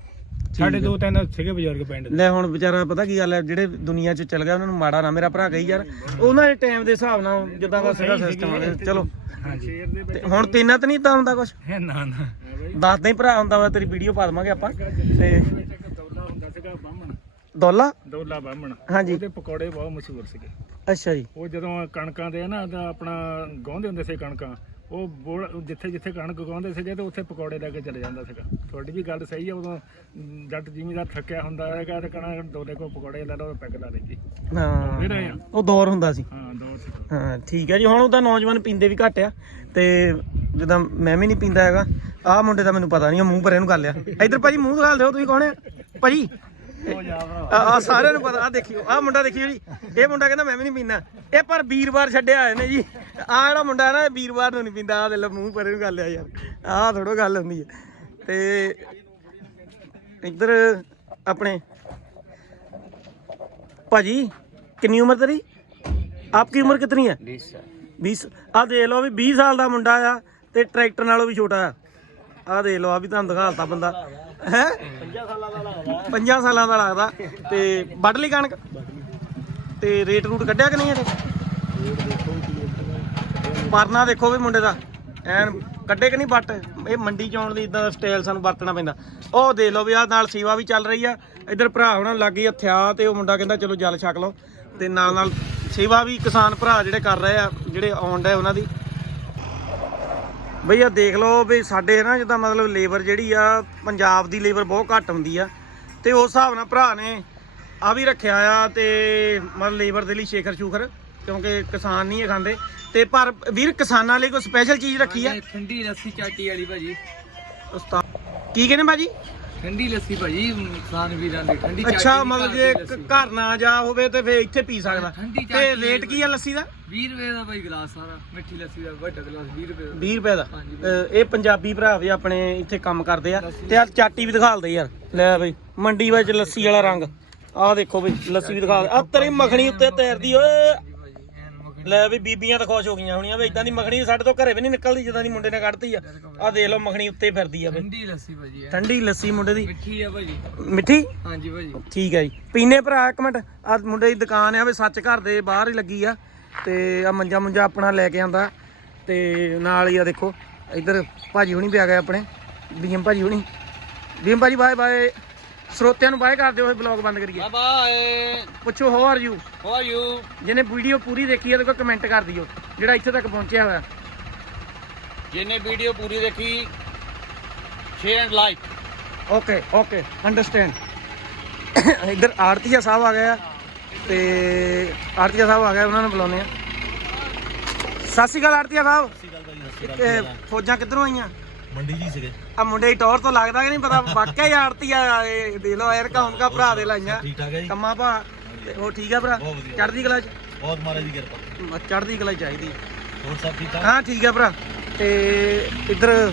ਸਾਡੇ ਦੋ ਤਿੰਨ ਸੀਗੇ ਬਜ਼ੁਰਗ ਪਿੰਡ ਦੇ। ਲੈ ਹੁਣ ਵਿਚਾਰਾ ਪਤਾ ਕੀ ਗੱਲ ਹੈ ਜਿਹੜੇ ਦੁਨੀਆ 'ਚ ਚੱਲ ਗਿਆ ਉਹਨਾਂ ਨੂੰ ਮਾੜਾ ਨਾ ਮੇਰਾ ਭਰਾ ਕਹੀ ਯਾਰ ਉਹਨਾਂ ਦੇ ਟਾਈਮ ਦੇ ਹਿਸਾਬ ਨਾਲ ਜਿੱਦਾਂ ਦਾ ਸੀਗਾ। ਸਿਸਟਮ ਚਲੋ। ਹਾਂਜੀ। ਤੇ ਹੁਣ ਤੇਨਾਂ ਤਾਂ ਨਹੀਂ ਇਦਾਂ ਹੁੰਦਾ ਕੁਝ ਹੈ ਨਾ ਨਾ। ਦੱਸਦੇ ਹੀ ਭਰਾ ਹੁੰਦਾ ਵਾ ਤੇਰੀ ਵੀਡੀਓ ਪਾ ਦਵਾਂਗੇ ਆਪਾਂ। ਤੇ ਦੌਲਾ? ਹੁੰਦਾ ਸੀਗਾ ਬਾਹਮਣ ਦੌਲਾ ਦੌਲਾ ਬਾਹਮਣ। ਹਾਂਜੀ। ਉਹਦੇ ਪਕੌੜੇ ਬਹੁਤ ਮਸ਼ਹੂਰ ਸੀਗੇ। ਅੱਛਾ ਜੀ। ਉਹ ਜਦੋਂ ਕਣਕਾਂ ਦੇ ਨਾ ਤਾਂ ਆਪਣਾ ਗਾਉਂਦੇ ਹੁੰਦੇ ਸੀ ਕਣਕਾਂ। ਉਹ ਬੋਲ- ਜਿੱਥੇ ਜਿੱਥੇ ਕਣਕ ਗਾਉਂਦੇ ਸੀਗੇ ਤੇ ਉੱਥੇ ਪਕੌੜੇ ਲੈ ਕੇ ਚਲੇ ਜਾਂਦਾ ਸੀਗਾ। ਤੁਹਾਡੀ ਵੀ ਗੱਲ ਸਹੀ ਹੈ ਉਦੋਂ ਜੱਟ ਜ਼ਿਮੀਦਾਰ ਥੱਕਿਆ ਹੁੰਦਾ ਹੈਗਾ ਤੇ ਕਣਾ ਦੋਲੇ ਕੋ ਪਕੌੜੇ ਲੈ ਲਓ ਪੈਗ ਲਾ ਲਈ ਹਾਂ। ਆ। ਉਹ ਦੌਰ ਹੁੰਦਾ ਸੀ। ਹਾਂ ਦੋ ਸੀ। ਹਾਂ ਠੀਕ ਹੈ ਜੀ। ਹੁਣ ਉਹਦਾ ਨੌਜਵਾਨ ਪੀਂਦੇ ਵੀ ਘੱਟ ਆ ਤੇ ਜਿੱਦਾਂ ਮੈਂ ਵੀ ਨਹੀਂ ਪੀਂਦਾ ਹੈਗਾ ਆਹ ਮੁੰਡੇ ਦਾ ਮੈਨੂੰ ਪਤਾ ਨਹੀਂ ਮੂੰਹ ਪਰੇ ਨੂੰ ਕਰ ਲਿਆ। ਇੱਧਰ ਭਾਜੀ ਮੂੰਹ ਦਿਖਾ ਦਿਓ ਤੁਸੀਂ ਕੌਣ ਆ? ਭਾਜੀ। ਆ ਆ ਸਾਰਿਆਂ ਨੂੰ ਪਤਾ ਆ ਦੇਖਿਓ ਆ ਮੁੰਡਾ ਦੇਖਿਓ ਜੀ। ਇਹ ਮੁੰਡਾ ਕਹਿੰਦਾ ਮੈਂ ਵੀ ਨਹੀਂ ਪੀਂਦਾ। ਇਹ ਪਰ ਵੀਰਵਾਰ ਛੱਡਿਆ ਆਏ ਨੇ ਜੀ। ਆ ਜਿਹੜਾ ਮੁੰਡਾ ਹੈ ਨਾ ਇਹ ਵੀਰਵਾਰ ਨੂੰ ਨਹੀਂ ਪੀਂਦਾ ਆ ਦੇ ਲੋ ਮੂੰਹ ਪਰੇ ਨੂੰ ਕਰ ਲਿਆ ਯਾਰ। ਆ ਥੋੜੋ ਗੱਲ ਹੁੰਦੀ ਹੈ ਤੇ ਇੱਧਰ ਆਪਣੇ ਭਾਜੀ ਕਿੰਨੀ ਉਮਰ ਤੇਰੀ? ਆਪਕੀ ਉਮਰ ਕਿਤਨੀ ਹੈ 20 20 ਆ ਦੇਖ ਲਓ ਵੀ 20 ਸਾਲ ਦਾ ਮੁੰਡਾ ਆ ਤੇ ਟਰੈਕਟਰ ਨਾਲੋਂ ਵੀ ਛੋਟਾ ਆ। ਆ ਦੇਖ ਲਓ ਆ ਵੀ ਤੁਹਾਨੂੰ ਦਿਖਾਲਤਾ ਬੰਦਾ। ਹੈ? 5 ਸਾਲਾਂ ਦਾ ਲੱਗਦਾ। 5 ਸਾਲਾਂ ਦਾ ਲੱਗਦਾ। ਤੇ ਵੱਢ ਲਈ ਕਣਕ? ਤੇ ਰੇਟ ਰੂਟ ਕੱਢਿਆ ਕਿ ਨਹੀਂ ਇਹਦੇ ਪਰਨਾ ਦੇਖੋ ਵੀ ਮੁੰਡੇ ਦਾ। ਐਨ ਕੱਢੇ ਕਿ ਨਹੀਂ ਬੱਟ ਇਹ ਮੰਡੀ ਚ ਆਉਣ ਦੀ ਇਦਾਂ ਦਾ ਸਟਾਈਲ ਸਾਨੂੰ ਵਰਤਣਾ ਪੈਂਦਾ। ਉਹ ਦੇਖ ਲਓ ਵੀ ਆ ਨਾਲ ਸੇਵਾ ਵੀ ਚੱਲ ਰਹੀ ਆ। ਇੱਧਰ ਭਰਾ ਹੁਣਾਂ ਲੱਗ ਗਈ ਹਥਿਆ ਤੇ ਉਹ ਮੁੰਡਾ ਕਹਿੰਦਾ ਚਲੋ ਜਲ ਛਕ ਲਓ। ਤੇ ਨਾਲ ਨਾਲ ਸੇਵਾ ਵੀ ਕਿਸਾਨ ਭਰਾ ਜਿਹੜੇ ਕਰ ਰਹੇ ਆ, ਜਿਹੜੇ ਆਉਣ ਡਏ ਉਹਨਾਂ ਦੀ। ਬਈ ਆ ਦੇਖ ਲਓ ਵੀ ਸਾਡੇ ਨਾ ਜਿੱਦਾਂ ਮਤਲਬ ਲੇਬਰ ਜਿਹੜੀ ਆ, ਪੰਜਾਬ ਦੀ ਲੇਬਰ ਬਹੁਤ ਘੱਟ ਹੁੰਦੀ ਆ। ਤੇ ਉਸ ਹਿਸਾਬ ਨਾਲ ਭਰਾ ਨੇ ਆ ਵੀ ਰੱਖਿਆ ਆ ਤੇ ਮਤਲਬ ਲੇਬਰ ਦੇ ਲਈ ਸ਼ੇਖਰ ਸ਼ੂਖਰ ਕਿਉਂਕਿ ਕਿਸਾਨ ਨਹੀਂ ਇਹ ਖਾਂਦੇ। ਤੇ ਪਰ ਵੀਰ ਕਿਸਾਨਾਂ ਲਈ ਕੋਈ ਸਪੈਸ਼ਲ ਚੀਜ਼ ਰੱਖੀ ਆ? ਠੰਡੀ ਲੱਸੀ ਚਾਟੀ ਵਾਲੀ ਭਾਜੀ। ਉਸਤਾਦ ਕੀ ਕਹਿੰਦੇ ਬਾਜੀ ਠੰਡੀ ਲੱਸੀ ਭਾਜੀ ਕਿਸਾਨ ਵੀਰਾਂ ਦੀ ਠੰਡੀ ਅੱਛਾ ਮਤਲਬ ਜੇ ਘਰ ਨਾ ਜਾ ਹੋਵੇ ਤੇ ਫੇਰ ਇੱਥੇ ਪੀ ਸਕਦਾ। ਤੇ ਰੇਟ ਕੀ ਆ ਲੱਸੀ ਦਾ? 20 ਰੁਪਏ ਦਾ ਭਾਈ ਗਲਾਸ ਸਾਰਾ ਮਿੱਠੀ ਲੱਸੀ ਦਾ ਵੱਡਾ ਗਲਾਸ 20 ਰੁਪਏ ਦਾ। 20 ਰੁਪਏ ਦਾ? ਇਹ ਪੰਜਾਬੀ ਭਰਾ ਵੀ ਆਪਣੇ ਇੱਥੇ ਕੰਮ ਕਰਦੇ ਆ। ਤੇ ਆ ਚਾਟੀ ਵੀ ਦਿਖਾਲਦੇ ਯਾਰ। ਲੈ ਬਈ ਮੰਡੀ ਵਿੱਚ ਲੱਸੀ ਵਾਲਾ ਰੰਗ। ਆਹ ਦੇਖੋ ਬਈ ਲੱਸੀ ਵੀ ਦਿਖਾ ਆ ਤੇਰੀ ਮੱਖਣੀ ਉੱਤੇ ਤੈਰਦੀ ਓਏ! ਭਾਜੀ ਲੈ ਵੀ ਬੀਬੀਆਂ ਤਾਂ ਖੁਸ਼ ਹੋ ਗਈਆਂ ਹੋਣੀਆਂ ਵੀ ਇਦਾਂ ਦੀ ਮੱਖਣੀ ਸਾਡੇ ਤੋਂ ਘਰੇ ਵੀ ਨਹੀਂ ਨਿਕਲਦੀ ਜਿੱਦਾਂ ਦੀ ਮੁੰਡੇ ਨੇ ਕੱਢਤੀ ਆ। ਆ ਦੇਖ ਲਓ ਮੱਖਣੀ ਉੱਤੇ ਫਿਰਦੀ ਆ ਬਈ। ਠੰਡੀ ਲੱਸੀ ਭਾਜੀ ਠੰਡੀ ਲੱਸੀ ਮੁੰਡੇ ਦੀ। ਮਿੱਠੀ ਆ ਭਾਜੀ। ਮਿੱਠੀ? ਹਾਂਜੀ ਭਾਜੀ। ਠੀਕ ਹੈ ਜੀ। ਪੀਨੇ ਭਰਾ ਇੱਕ ਮਿੰਟ। ਆ ਮੁੰਡੇ ਦੀ ਦੁਕਾਨ ਆ ਵੀ ਸੱਚ ਘਰ ਦੇ ਬਾਹਰ ਹੀ ਲੱਗੀ ਆ। ਤੇ ਆ ਮੰਜਾ ਮੁੰਜਾ ਆਪਣਾ ਲੈ ਕੇ ਆਂਦਾ। ਤੇ ਨਾਲ ਹੀ ਆ ਦੇਖੋ ਇੱਧਰ ਭਾਜੀ ਹੁਣੀ ਵੀ ਆ ਗਏ ਆਪਣੇ। ਬੀਐਮ ਭਾਜੀ ਹੁਣੀ। ਬੀਐਮ ਭਾਜੀ ਬਾਏ ਬਾਏ ਸਰੋਤਿਆਂ ਨੂੰ ਬਾਏ ਕਰ ਦਿਓ ਇਹ ਬਲੌਗ ਬੰਦ ਕਰੀਏ। ਬਾਏ ਪੁੱਛੋ how are you how are you ਜਿਹਨੇ ਵੀਡੀਓ ਪੂਰੀ ਦੇਖੀ ਹੈ ਕੋਈ ਕਮੈਂਟ ਕਰ ਦਿਓ ਜਿਹੜਾ ਇੱਥੇ ਤੱਕ ਪਹੁੰਚਿਆ ਹੋਇਆ। ਜਿਹਨੇ ਵੀਡੀਓ ਪੂਰੀ ਦੇਖੀ share and like okay okay understand ਇੱਧਰ ਆਰਤੀਆ ਸਾਹਿਬ ਆ ਗਏ ਆ ਤੇ ਆਰਤੀਆ ਸਾਹਿਬ ਆ ਗਏ ਉਹਨਾਂ ਨੂੰ ਬੁਲਾਉਂਦੇ ਆ। ਸਤਿ ਸ਼੍ਰੀ ਅਕਾਲ ਆਰਤੀਆ ਸਾਹਿਬ। ਫੌਜਾਂ ਕਿੱਧਰੋਂ ਆਈਆਂ? ਮੰਡੀ ਜੀ ਸੀਗੇ। ਆ ਮੁੰਡੇ ਦੀ ਟੌਰ ਤੋਂ ਲੱਗਦਾ ਕਿ ਨਹੀਂ ਪਤਾ ਵਾਕਿਆ ਹੀ ਆਰਤੀਆ ਇਹ ਦੇ ਲੋ ਯਾਰ ਕੌਣ ਕਾ ਭਰਾ ਦੇ ਲਾਈਆਂ। ਠੀਕ ਠਾਕ ਹੈ ਜੀ? ਕੰਮਾ ਭਾ ਤੇ ਉਹ ਠੀਕ ਆ ਭਰਾ? ਬਹੁਤ ਵਧੀਆ। ਚੜ੍ਹਦੀ ਕਲਾ ਚ? ਬਹੁਤ ਮਹਾਰਾਜ ਦੀ ਕਿਰਪਾ। ਚੜ੍ਹਦੀ ਕਲਾ ਚਾਹੀਦੀ ਹੋਰ ਸਭ ਠੀਕ ਠਾਕ? ਹਾਂ ਠੀਕ ਆ ਭਰਾ। ਤੇ ਇੱਧਰ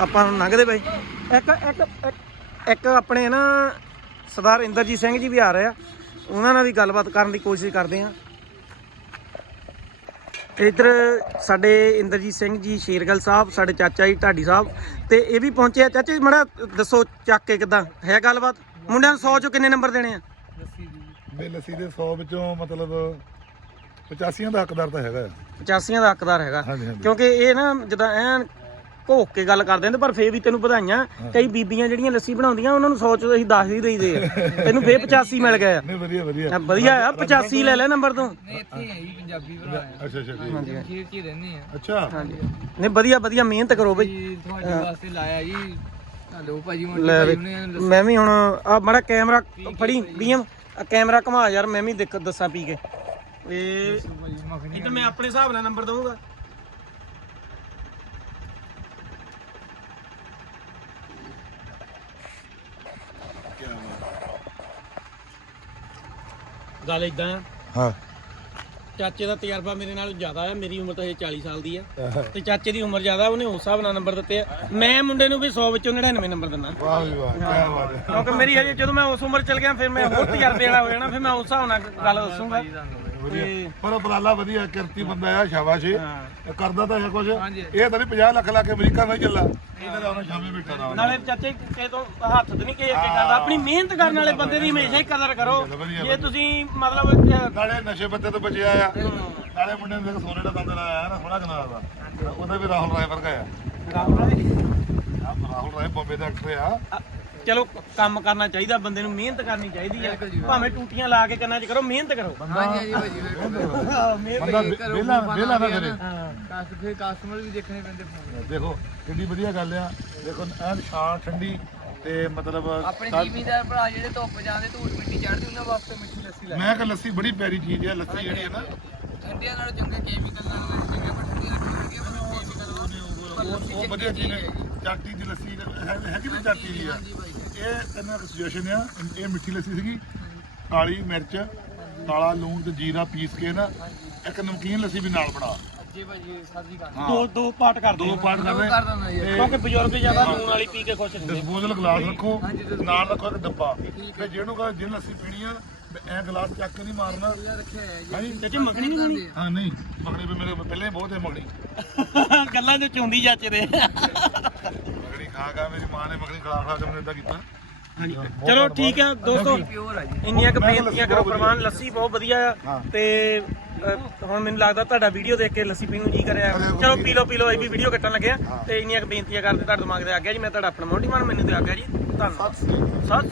ਆਪਾਂ ਨੂੰ ਲੰਘਦੇ ਇੱਕ ਇੱਕ ਇੱਕ- ਇੱਕ ਆਪਣੇ ਨਾ ਸਰਦਾਰ ਇੰਦਰਜੀਤ ਸਿੰਘ ਜੀ ਵੀ ਆ ਰਹੇ ਆ। ਉਹਨਾਂ ਨਾਲ ਵੀ ਗੱਲਬਾਤ ਕਰਨ ਦੀ ਕੋਸ਼ਿਸ਼ ਕਰਦੇ ਆ। ਤੇ ਇੱਧਰ ਸਾਡੇ ਇੰਦਰਜੀਤ ਸਿੰਘ ਜੀ ਸ਼ੇਰਗਲ ਸਾਹਿਬ ਸਾਡੇ ਚਾਚਾ ਜੀ ਢਾਡੀ ਸਾਹਿਬ ਤੇ ਇਹ ਵੀ ਪਹੁੰਚੇ ਆ। ਚਾਚਾ ਜੀ ਮੜਾ ਦੱਸੋ ਚੱਕ ਕੇ ਕਿਦਾਂ? ਹੈ ਗੱਲਬਾਤ? ਮੁੰਡਿਆਂ ਨੂੰ 100 ਚੋਂ ਕਿੰਨੇ ਨੰਬਰ ਦੇਣੇ ਆ? ਦੇ ਲੱਸੀ ਦੇ 100 ਵਿੱਚੋਂ ਮਤਲਬ 85 ਦਾ ਹੱਕਦਾਰ ਤਾਂ ਹੈਗਾ ਆ। 85 ਦਾ ਹੱਕਦਾਰ ਹੈਗਾ। ਹਾਂਜੀ ਹਾਂਜੀ। ਕਿਉਂਕਿ ਇਹ ਨਾ ਜਦਾਂ ਐਨ ਘੋਕ ਕੇ ਗੱਲ ਕਰਦੇ ਨੇ ਪਰ ਫੇਰ ਵੀ ਤੈਨੂੰ ਵਧਾਈਆਂ। ਕਈ ਬੀਬੀਆਂ ਜਿਹੜੀਆਂ ਲੱਸੀ ਬਣਾਉਂਦੀਆਂ ਉਹਨਾਂ ਨੂੰ ਸੋਚ ਅਸੀਂ 10 ਹੀ ਦੇਈਦੇ ਆ। ਤੈਨੂੰ ਫੇਰ 85 ਮਿਲ ਗਏ ਆ। ਨਹੀਂ ਵਧੀਆ ਵਧੀਆ। ਵਧੀਆ ਆ 85 ਲੈ ਲੈ ਨੰਬਰ ਤੋਂ। ਇੱਥੇ ਹੈ ਜੀ ਪੰਜਾਬੀ ਭਰਾ ਅੱਛਾ ਅੱਛਾ ਜੀ ਖੀਰ ਚ ਹੀ ਰਹਿੰਦੇ ਆ। ਅੱਛਾ। ਹਾਂਜੀ। ਨਹੀਂ ਵਧੀਆ ਵਧੀਆ ਮਿਹਨਤ ਕਰੋ ਬਈ। ਜੀ ਤੁਹਾਡੇ ਵਾਸਤੇ ਲਾਇਆ ਜੀ। ਭਾਜੀ ਲੈ ਉਹਨੇ ਮੈਂ ਵੀ ਹੁਣ ਆ ਮਾੜਾ ਕੈਮਰਾ ਫੜੀ ਬੀਐਮ ਆ ਕੈਮਰਾ ਘੁਮਾ ਯਾਰ ਮੈਂ ਵੀ ਦੇਖ ਦੱਸਾਂ ਪੀ ਕੇ। ਇਹ ਭਾਜੀ ਇਹ ਤਾਂ ਮੈਂ ਆਪਣੇ ਹਿਸਾਬ ਨਾਲ ਨੰਬਰ ਦਊਂਗਾ। ਗੱਲ ਇਦਾਂ ਆ। ਹਾਂ। ਚਾਚੇ ਦਾ ਤਜਰਬਾ ਮੇਰੇ ਨਾਲ ਜ਼ਿਆਦਾ ਹੈ ਮੇਰੀ ਉਮਰ ਤਾਂ ਇਹ 40 ਸਾਲ ਦੀ ਹੈ। ਤੇ ਚਾਚੇ ਦੀ ਉਮਰ ਜ਼ਿਆਦਾ ਉਹਨੇ ਉਸ ਹਿਸਾਬ ਨਾਲ ਨੰਬਰ ਦਿੱਤੇ ਆ। ਮੈਂ ਮੁੰਡੇ ਨੂੰ ਵੀ 100 ਵਿੱਚੋਂ 99 ਨੰਬਰ ਦਿੰਦਾ। ਵਾਹ ਵੀ ਵਾਹ ਕੀ ਬਾਤ ਹੈ। ਕਿਉਂਕਿ ਮੇਰੀ ਹਜੇ ਜਦੋਂ ਮੈਂ ਉਸ ਉਮਰ ਚਲ ਗਿਆ ਫਿਰ ਮੈਂ ਹੋਰ ਤਜਰਬੇ ਵਾਲਾ ਹੋ ਜਾਣਾ ਫਿਰ ਮੈਂ ਉਸ ਹਿਸਾਬ ਨਾਲ ਗੱਲ ਦੱਸੂਗਾ। ਵਧੀਆ। ਪਰ ਉਪਰਾਲਾ ਵਧੀਆ ਕਿਰਤੀ ਬੰਦਾ ਆ ਸ਼ਾਬਾਸ਼। ਏ। ਹਾਂ। ਕਰਦਾ ਤਾਂ ਹੈ ਕੁਝ ਇਹ ਤਾਂ ਨਹੀਂ 50 ਲੱਖ ਲਾ ਕੇ ਅਮਰੀਕਾ ਨਹੀਂ ਚੱਲਾ। ਇਹਨਾਂ ਦਾ ਉਹਨਾਂ ਸ਼ਾਮੇ ਬੈਠਾ ਦਾ ਨਾਲੇ ਚਾਚੇ ਕਿਸੇ ਤੋਂ ਹੱਥ ਤੇ ਨਹੀਂ ਕਿਸੇ ਅੱਗੇ ਕਰਦਾ। ਆਪਣੀ ਮਿਹਨਤ ਕਰਨ ਵਾਲੇ ਬੰਦੇ ਦੀ ਹਮੇਸ਼ਾ ਹੀ ਕਦਰ ਕਰੋ। ਜੇ ਤੁਸੀਂ ਮਤਲਬ ਅਹ, ਨਾਲੇ ਨਸ਼ੇ ਪੱਤੇ ਤੋਂ ਬਚਿਆ ਆ। ਨਾਲੇ ਮੁੰਡੇ ਨੇ ਦੇਖ ਸੋਨੇ ਦਾ ਦੰਦ ਲਾਇਆ ਨਾ ਸੋਹਣਾ ਕਨਾਲ ਦਾ ਉਹਦਾ ਵੀ ਰਾਹੁਲ ਰਾਏ ਵਰਗਾ ਆ। ਰਾਹੁਲ ਰਾਏ? ਬੰਬੇ ਦਾ ਐਕਟਰ ਆ ਚਲੋ ਕੰਮ ਕਰਨਾ ਚਾਹੀਦਾ ਬੰਦੇ ਨੂੰ ਮਿਹਨਤ ਕਰਨੀ ਚਾਹੀਦੀ ਹੈ ਭਾਵੇਂ ਟੂਟੀਆਂ ਲਾ ਕੇ ਕੰਨਾਂ 'ਚ ਕਰੋ ਮਿਹਨਤ ਕਰੋ। ਹਾਂਜੀ ਹਾਂਜੀ ਭਾਜੀ ਬਿਲਕੁਲ ਹਾਂ, ਮਿਹਨਤ ਬੰਦਾ ਵਿਹਲਾ ਵਿਹਲਾ ਨਾ ਕਰੇ। ਹਾਂ ਕਾਸ ਫਿਰ ਕਸਟਮਰ ਵੀ ਦੇਖਣੇ ਪੈਂਦੇ ਫੋਨ ਦੇਖੋ ਕਿੰਨੀ ਵਧੀਆ ਗੱਲ ਆ। ਦੇਖੋ ਐਨ ਛਾਂ ਠੰਡੀ ਤੇ ਮਤਲਬ ਆਪਣੇ ਜ਼ਿਮੀਦਾਰ ਭਰਾ ਜਿਹੜੇ ਧੁੱਪ ਜਾਂਦੇ ਧੂੜ ਮਿੱਟੀ ਚੜਦੀ ਉਹਨਾਂ ਵਾਸਤੇ ਮਿੱਠੀ ਲੱਸੀ ਲੈ ਮੈਂ ਕਿ ਲੱਸੀ ਬੜੀ ਪਿਆਰੀ ਚੀਜ਼ ਆ ਲੱਸੀ ਜਿਹੜੀ ਹੈ ਨਾ। ਠੰਡੀਆਂ ਨਾਲ ਚੰਗੇ ਕੈਮੀਕਲ ਨਾਲ ਚੰਗੇ ਪਰ ਠੰਡੀਆਂ ਰੱਖਣਗੇ ਉਹ ਵਧੀਆ ਚੀਜ਼ ਹੈ ਚਾਟੀ ਦੀ ਲੱਸੀ ਹੈਗੀ ਵੀ ਚਾਟੀ ਦੀ ਆ। ਇਹ ਤੈਨੂੰ ਇੱਕ ਸੁਜੈਸ਼ਨ ਆ, ਇਹ ਮਿੱਠੀ ਲੱਸੀ ਸੀਗੀ, ਕਾਲੀ ਮਿਰਚ, ਕਾਲਾ ਲੂਣ ਤੇ ਜੀਰਾ ਪੀਸ ਕੇ ਨਾ, ਇੱਕ ਨਮਕੀਨ ਲੱਸੀ ਵੀ ਨਾਲ ਬਣਾ। ਜੀ ਭਾਜੀ ਸਤਿ ਸ਼੍ਰੀ ਅਕਾਲ ਦੋ ਦੋ ਪਾਰਟ ਕਰ ਦੋ ਪਾਰਟ ਉਹ ਕਰਨੇ ਕਰ ਦਿੰਦਾ ਜੀ। ਕਿਉਂਕਿ ਬਜ਼ੁਰਗ ਜ਼ਿਆਦਾ ਨੂਨ ਵਾਲੀ ਪੀ ਕੇ ਖੁਸ਼ ਹੁੰਦੇ ਡਿਸਪੋਜ਼ਲ ਗਲਾਸ ਰੱਖੋ ਨਾਲ ਰੱਖੋ ਇੱਕ ਡੱਬਾ। ਤੇ ਜਿਹਨੂੰ ਕਹੇ ਜਿੰਨ ਲੱਸੀ ਪੀਣੀ ਆ ਐ ਗਲਾਸ ਚੱਕ ਕੇ ਨਹੀਂ ਮਾਰਨਾ। ਰੱਖਿਆ ਹੈ ਜੀ ਹਾਂਜੀ। ਤੇ ਮੱਖਣੀ ਨਹੀਂ ਖਾਣੀ? ਹਾਂ ਨਹੀਂ। ਮਗਣੀ ਵੀ ਮੇਰੇ ਪਹਿਲੇ ਹੀ ਬਹੁਤ ਹੈ ਮਗਣੀ ਗੱਲਾਂ ਦੇ ਚੁੰਦੀ ਜਾਚਦੇ ਮਗਣੀ ਖਾ ਖਾ ਮੇਰੀ ਮਾਂ ਨੇ ਮਗਣੀ ਖਿਲਾ ਖਿਲਾ ਕੇ ਮੈਨੂੰ ਇਦਾਂ ਕੀਤਾ। ਹਾਂਜੀ। ਚਲੋ ਠੀਕ ਹੈ ਦੋਸਤੋ ਪਿਓਰ ਆ ਜੀ। ਇੰਨੀਆਂ ਕੁ ਬੇਨਤੀਆਂ ਕਰੋ ਪ੍ਰਵਾਨ ਲੱਸੀ ਬਹੁਤ ਵਧੀਆ ਆ ਤੇ ਹੁਣ ਮੈਨੂੰ ਲੱਗਦਾ ਤੁਹਾਡਾ ਵੀਡੀਓ ਦੇਖ ਕੇ ਲੱਸੀ ਪੀਣ ਨੂੰ ਜੀ ਕਰਿਆ। ਚਲੋ ਪੀ ਲਓ ਪੀ ਲਓ ਇਹ ਵੀ ਵੀਡੀਓ ਕੱਟਣ ਲੱਗੇ ਆ ਤੇ ਇੰਨੀਆਂ ਕੁ ਬੇਨਤੀਆਂ ਕਰਦੇ ਤੁਹਾਡੇ ਦਿਮਾਗ ਤੇ ਆ ਗਿਆ ਜੀ ਮੈਂ ਤੁਹਾਡਾ ਆਪਣਾ ਮੋਟੀਮਾਨ ਮੈਨੂੰ ਤੇ ਆ ਗਿਆ ਜੀ। ਧੰਨਵਾਦ। ਸਤਿ ਸ੍ਰੀ ਅਕਾਲ। ਸਤਿ